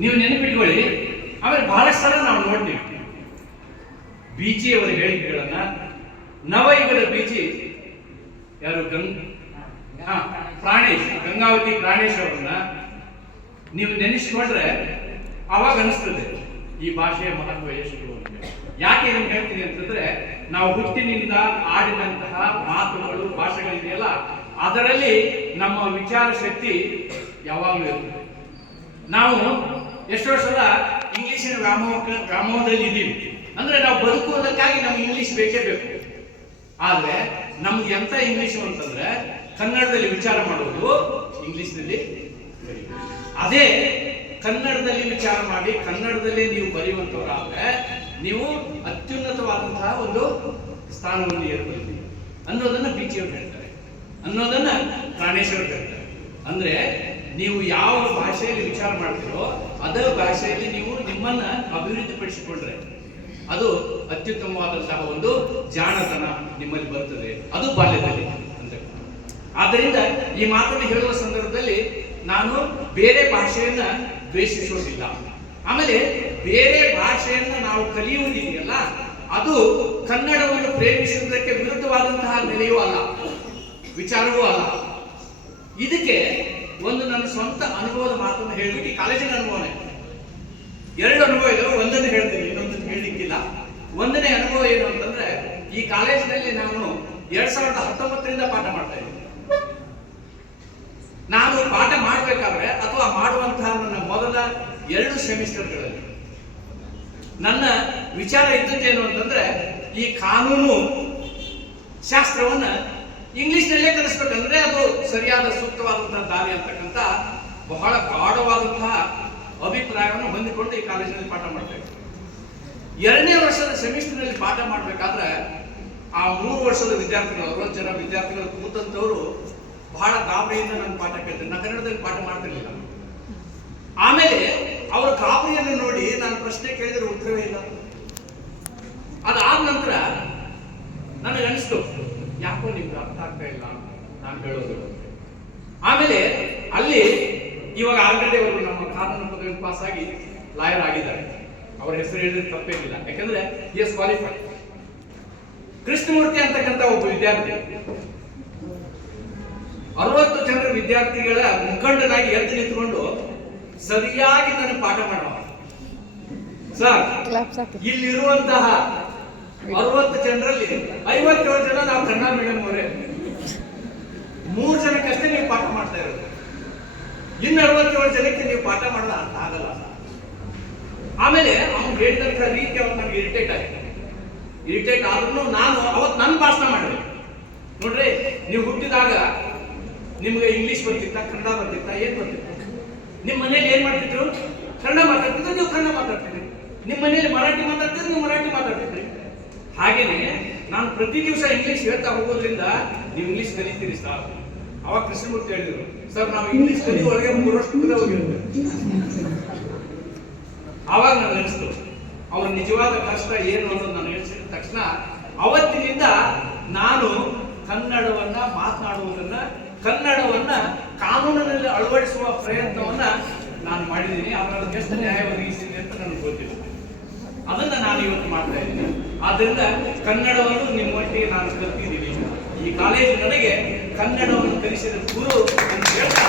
ನೀವು ನೆನಪಿಟ್ಕೊಳ್ಳಿ. ಆಮೇಲೆ ಬಹಳಷ್ಟು ಸಲ ನಾವು ನೋಡ್ತೀವಿ ಬೀಚಿಯವರ ಹೇಳಿಕೆಗಳನ್ನ. ನವಯುಗದ ಬೀಚಿ ಯಾರು ಪ್ರಾಣೇಶ್, ಗಂಗಾವತಿ ಪ್ರಾಣೇಶ್ ಅವರನ್ನ ನೀವು ನೆನೆಸ್ಕೊಂಡ್ರೆ ಅವಾಗ ಅನಿಸ್ತದೆ ಈ ಭಾಷೆಯ ಮಹತ್ವ ಎಷ್ಟು ಅಂತ. ಯಾಕೆ ಇದನ್ನು ಹೇಳ್ತೀನಿ ಅಂತಂದ್ರೆ, ನಾವು ಹುಟ್ಟಿನಿಂದ ಆಡಿದಂತಹ ಮಾತುಗಳು, ಭಾಷೆಗಳಿದೆಯಲ್ಲ, ಅದರಲ್ಲಿ ನಮ್ಮ ವಿಚಾರ ಶಕ್ತಿ ಯಾವಾಗಲೂ ಇರ್ತದೆ. ನಾವು ಎಷ್ಟೋ ಸಲ ಇಂಗ್ಲಿಷಿನ ವ್ಯಾಮೋಹದಲ್ಲಿ ಇದ್ದೀವಿ. ಅಂದ್ರೆ ನಾವು ಬದುಕುವುದಕ್ಕಾಗಿ ನಮ್ಗೆ ಇಂಗ್ಲಿಷ್ ಬೇಕೇ ಬೇಕು. ಆದ್ರೆ ನಮ್ಗೆ ಎಂತ ಇಂಗ್ಲಿಷ್ ಅಂತಂದ್ರೆ, ಕನ್ನಡದಲ್ಲಿ ವಿಚಾರ ಮಾಡೋದು, ಇಂಗ್ಲಿಷ್ನಲ್ಲಿ ಅದೇ ಕನ್ನಡದಲ್ಲಿ ವಿಚಾರ ಮಾಡಿ ಕನ್ನಡದಲ್ಲಿ ನೀವು ಬರೆಯುವಂತವರಾದ್ರೆ ನೀವು ಅತ್ಯುನ್ನತವಾದಂತಹ ಒಂದು ಸ್ಥಾನವನ್ನು ಏರ್ಪಡ್ತೀವಿ ಅನ್ನೋದನ್ನ ಬೀಚಿಯವರು ಹೇಳ್ತಾರೆ, ಅನ್ನೋದನ್ನ ಪ್ರಾಣೇಶ್ವರು ಹೇಳ್ತಾರೆ. ಅಂದ್ರೆ ನೀವು ಯಾವ ಭಾಷೆಯಲ್ಲಿ ವಿಚಾರ ಮಾಡ್ತೀರೋ ಅದೇ ಭಾಷೆಯಲ್ಲಿ ನೀವು ನಿಮ್ಮನ್ನ ಅಭಿವೃದ್ಧಿಪಡಿಸಿಕೊಂಡ್ರೆ ಅದು ಅತ್ಯುತ್ತಮವಾದಂತಹ ಒಂದು ಜಾಣತನ ನಿಮ್ಮಲ್ಲಿ ಬರ್ತದೆ, ಅದು ಬಾಲ್ಯದಲ್ಲಿ ಅಂತ. ಆದ್ದರಿಂದ ಈ ಮಾತನ್ನು ಹೇಳುವ ಸಂದರ್ಭದಲ್ಲಿ ನಾನು ಬೇರೆ ಭಾಷೆಯನ್ನ ದ್ವೇಷಿಸೋದಿಲ್ಲ. ಆಮೇಲೆ ಬೇರೆ ಭಾಷೆಯನ್ನ ನಾವು ಕಲಿಯುವುದಿದೆಯಲ್ಲ, ಅದು ಕನ್ನಡವನ್ನು ಪ್ರೇಮಿಸುವುದಕ್ಕೆ ವಿರುದ್ಧವಾದಂತಹ ನೆಲೆಯೂ ಅಲ್ಲ, ವಿಚಾರವೂ ಅಲ್ಲ. ಇದಕ್ಕೆ ಒಂದು ನನ್ನ ಸ್ವಂತ ಅನುಭವದ ಮಾತನ್ನು ಹೇಳ್ಬಿಟ್ಟು, ಈ ಕಾಲೇಜಿನ ಅನುಭವನೇ. 2 ಅನುಭವ ಇದೆ, ಒಂದನ್ನು ಹೇಳ್ತೀನಿ, ಇನ್ನೊಂದನ್ನು ಹೇಳಲಿಕ್ಕಿಲ್ಲ. ಒಂದನೇ ಅನುಭವ ಏನು ಅಂತಂದ್ರೆ, ಈ ಕಾಲೇಜಿನಲ್ಲಿ ನಾನು 2019ರಿಂದ ಪಾಠ ಮಾಡ್ತಾ ಇದ್ದೀನಿ. ನಾನು ಪಾಠ ಮಾಡಬೇಕಾದ್ರೆ ಅಥವಾ ಮಾಡುವಂತಹ ನನ್ನ ಮೊದಲ 2 ಸೆಮಿಸ್ಟರ್ಗಳಲ್ಲಿ ನನ್ನ ವಿಚಾರ ಇದ್ದದ್ದೇನು ಅಂತಂದ್ರೆ, ಈ ಕಾನೂನು ಶಾಸ್ತ್ರವನ್ನ ಇಂಗ್ಲಿಷ್ನಲ್ಲೇ ಕಲಿಸ್ಬೇಕಂದ್ರೆ ಅದು ಸರಿಯಾದ ಸೂಕ್ತವಾದಂತಹ ದಾರಿ ಅಂತಕ್ಕಂಥ ಬಹಳ ಗಾಢವಾದಂತಹ ಅಭಿಪ್ರಾಯವನ್ನು ಹೊಂದಿಕೊಂಡು ಈ ಕಾಲೇಜಿನಲ್ಲಿ ಪಾಠ ಮಾಡ್ಬೇಕು. 2ನೇ ವರ್ಷದ ಸೆಮಿಸ್ಟರ್ನಲ್ಲಿ ಪಾಠ ಮಾಡಬೇಕಾದ್ರೆ ಆ 3 ವರ್ಷದ ವಿದ್ಯಾರ್ಥಿಗಳು, 60 ಜನ ವಿದ್ಯಾರ್ಥಿಗಳು ಕೂತಂತವರು ಬಹಳ ಗಾಬರಿಯಿಂದ ನನ್ನ ಪಾಠ ಕೇಳ್ತಾರೆ. ನಾನು ಕನ್ನಡದಲ್ಲಿ ಪಾಠ ಮಾಡ್ತಿರ್ಲಿಲ್ಲ. ಆಮೇಲೆ ಅವರ ಗಾಬರಿಯನ್ನು ನೋಡಿ ನಾನು ಪ್ರಶ್ನೆ ಕೇಳಿದ್ರೆ ಉತ್ತರವೇ ಇಲ್ಲ. ಅದಾದ ನಂತರ ನನಗನ್ನಿಸ್ತು, ಯಾಕೋ ನಿಮ್ಗೆ ಅರ್ಥ ಆಗ್ತಾ ಇಲ್ಲ ನಾನು ಹೇಳೋದು. ಆಮೇಲೆ ಅಲ್ಲಿ ಇವಾಗ ಆಲ್ರೆಡಿ ಅವರು ನಮ್ಮ ಕಾನೂನು ಪದವಿ ಪಾಸ್ ಆಗಿ ಲಾಯರ್ ಆಗಿದ್ದಾರೆ. ಅವರ ಹೆಸರು ಹೇಳಿದ್ರೆ ತಪ್ಪೇನಿಲ್ಲ, ಯಾಕಂದ್ರೆ ಎಸ್ ಕ್ವಾಲಿಫೈಡ್. ಕೃಷ್ಣಮೂರ್ತಿ ಅಂತಕ್ಕಂಥ ಒಬ್ಬ ವಿದ್ಯಾರ್ಥಿ 60 ಜನರ ವಿದ್ಯಾರ್ಥಿಗಳ ಮುಖಂಡನಾಗಿ ಎದ್ದು ನಿಂತುಕೊಂಡು ಸರಿಯಾಗಿ ನನಗೆ ಪಾಠ ಮಾಡುವ. ಸರ್, ಇಲ್ಲಿರುವಂತಹ 60 ಜನರಲ್ಲಿ 57 ಜನ ನಾವು ಕನ್ನಡ ಮೀಡಿಯಂ ಅವರೇ, 3 ಜನಕ್ಕಷ್ಟೇ ನೀವು ಪಾಠ ಮಾಡ್ತಾ ಇರೋದು. ಇನ್ನು 67 ಜನಕ್ಕೆ ನೀವು ಪಾಠ ಮಾಡೋದು ಅರ್ಥ ಆಗಲ್ಲ. ಆಮೇಲೆ ಅವ್ನು ಹೇಳಿದಂತ ರೀತಿ ಅವ್ರು ನನಗೆ ಇರಿಟೇಟ್ ಆದ್ರೂ ನಾನು ಅವತ್ತು ನನ್ನ ಭಾಷಣ ಮಾಡಿದೆ. ನೋಡ್ರಿ, ನೀವು ಹುಟ್ಟಿದಾಗ ನಿಮ್ಗೆ ಇಂಗ್ಲಿಷ್ ಬರ್ತಿತ್ತ, ಕನ್ನಡ ಬರ್ತಿತ್ತ, ಏನ್ ಬರ್ತಿತ್ತು? ನಿಮ್ಮ ಮನೇಲಿ ಏನ್ ಮಾಡ್ತಿದ್ರು? ಕನ್ನಡ ಮಾತಾಡ್ತಿದ್ರು, ನೀವು ಕನ್ನಡ ಮಾತಾಡ್ತಿದ್ರಿ. ನಿಮ್ಮ ಮನೇಲಿ ಮರಾಠಿ ಮಾತಾಡ್ತಿದ್ರು, ನೀವು ಮರಾಠಿ ಮಾತಾಡ್ತಿದ್ರಿ. ಹಾಗೇನೆ ನಾನು ಪ್ರತಿ ದಿವಸ ಇಂಗ್ಲಿಷ್ ಹೇಳ್ತಾ ಹೋಗೋದ್ರಿಂದ ನೀವು ಇಂಗ್ಲಿಷ್ ಕಲಿತೀರಿ ಸರ್. ಅವಾಗ ಕೃಷ್ಣಮೂರ್ತಿ ಹೇಳಿದ್ರು, ಸರ್ ನಾವು ಇಂಗ್ಲಿಷ್ ಕಲಿ ಒಳಗೆ 3 ವರ್ಷ ಕೂಡ ಹೋಗಿರುತ್ತೆ. ಆವಾಗ ನನಗೆ ಅನಿಸ್ತು ಅವರ ನಿಜವಾದ ಕಷ್ಟ ಏನು ಅನ್ನೋದು ನನಗೆ ಅನಿಸಿದ ತಕ್ಷಣ ಅವತ್ತಿನಿಂದ ನಾನು ಕನ್ನಡವನ್ನ ಮಾತನಾಡುವುದನ್ನ, ಕನ್ನಡವನ್ನ ಕಾನೂನಿನಲ್ಲಿ ಅಳವಡಿಸುವ ಪ್ರಯತ್ನವನ್ನ ನಾನು ಮಾಡಿದ್ದೀನಿ. ಅದರಲ್ಲಿ ಎಷ್ಟು ನ್ಯಾಯ ಒದಗಿಸಿದೆ ಅಂತ ನನಗೆ ಗೊತ್ತಿಲ್ಲ. ಅದನ್ನ ನಾನು ಇವತ್ತು ಮಾಡ್ತಾ ಇದ್ದೀನಿ. ಆದ್ರಿಂದ ಕನ್ನಡವನ್ನು ನಿಮ್ಮೊಟ್ಟಿಗೆ ನಾನು ಕಲ್ತಿದ್ದೀನಿ. ಈ ಕಾಲೇಜು ನನಗೆ ಕನ್ನಡವನ್ನು ಕಲಿಸಿದ ಗುರು ಅಂತ ಹೇಳ್ತಾ